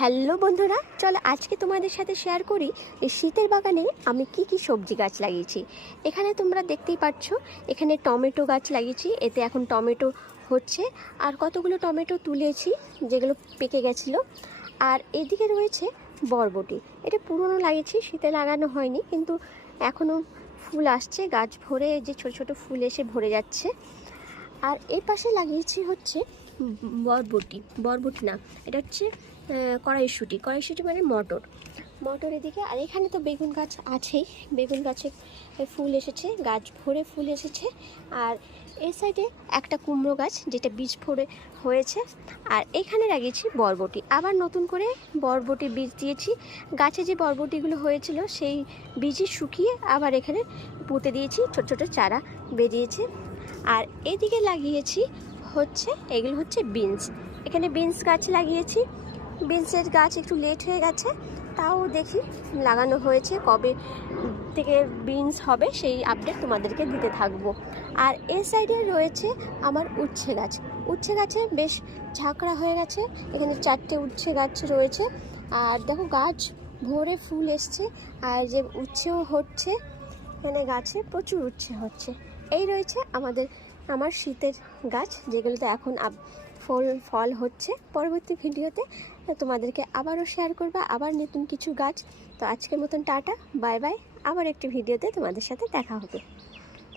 Hello বন্ধুরা, চলো আজকে তোমাদের সাথে শেয়ার করি এই শীতের বাগানে আমি কি কি সবজি গাছ লাগিয়েছি। এখানে তোমরা দেখতেই পাচ্ছ, এখানে টমেটো গাছ লাগিয়েছি, এতে এখন টমেটো হচ্ছে। আর কতগুলো টমেটো তুলেছি যেগুলো পেকে গেছিলো। আর এদিকে রয়েছে বরবটি, এটা পুরনো লাগিয়েছি, শীতে লাগানো হয়নি, কিন্তু এখনও ফুল আসছে, গাছ ভরে যে ছোট ছোট ফুল এসে ভরে যাচ্ছে। আর এই পাশে লাগিয়েছি হচ্ছে বরবটি না, এটা হচ্ছে কড়াইশুঁটি মানে মটর এদিকে। আর এখানে তো বেগুন গাছ আছেই, বেগুন গাছে ফুল এসেছে, গাছ ভরে ফুল এসেছে। আর এই সাইডে একটা কুমড়ো গাছ যেটা বীজ ভরে হয়েছে। আর এখানে লাগিয়েছি বরবটি, আবার নতুন করে বরবটি বীজ দিয়েছি। গাছে যে বরবটিগুলো হয়েছিল সেই বীজই শুকিয়ে আবার এখানে পুঁতে দিয়েছি, ছোট ছোট চারা বেরিয়েছে। আর এদিকে লাগিয়েছি হচ্ছে, এগুলো হচ্ছে বিনস, এখানে বিনস গাছ লাগিয়েছি। বিনসের গাছ একটু লেট হয়ে গেছে, তাও দেখি লাগানো হয়েছে, কবে থেকে বিনস হবে সেই আপডেট তোমাদেরকে দিতে থাকবো। আর এই সাইডে রয়েছে আমার উচ্ছে গাছে বেশ ঝাঁকড়া হয়ে গেছে, এখানে 4টে উচ্ছে গাছ রয়েছে। আর দেখো গাছ ভরে ফুল এসছে, আর যে উচ্ছেও হচ্ছে, এখানে গাছে প্রচুর উচ্ছে হচ্ছে। এই রয়েছে আমার শীতের গাছ, যেগুলোতে এখন ফল হচ্ছে। পরবর্তী ভিডিওতে তোমাদেরকে আবারও শেয়ার করবো আবার নতুন কিছু গাছ। তো আজকের মতন টাটা, বাই বাই, আবার একটি ভিডিওতে তোমাদের সাথে দেখা হবে।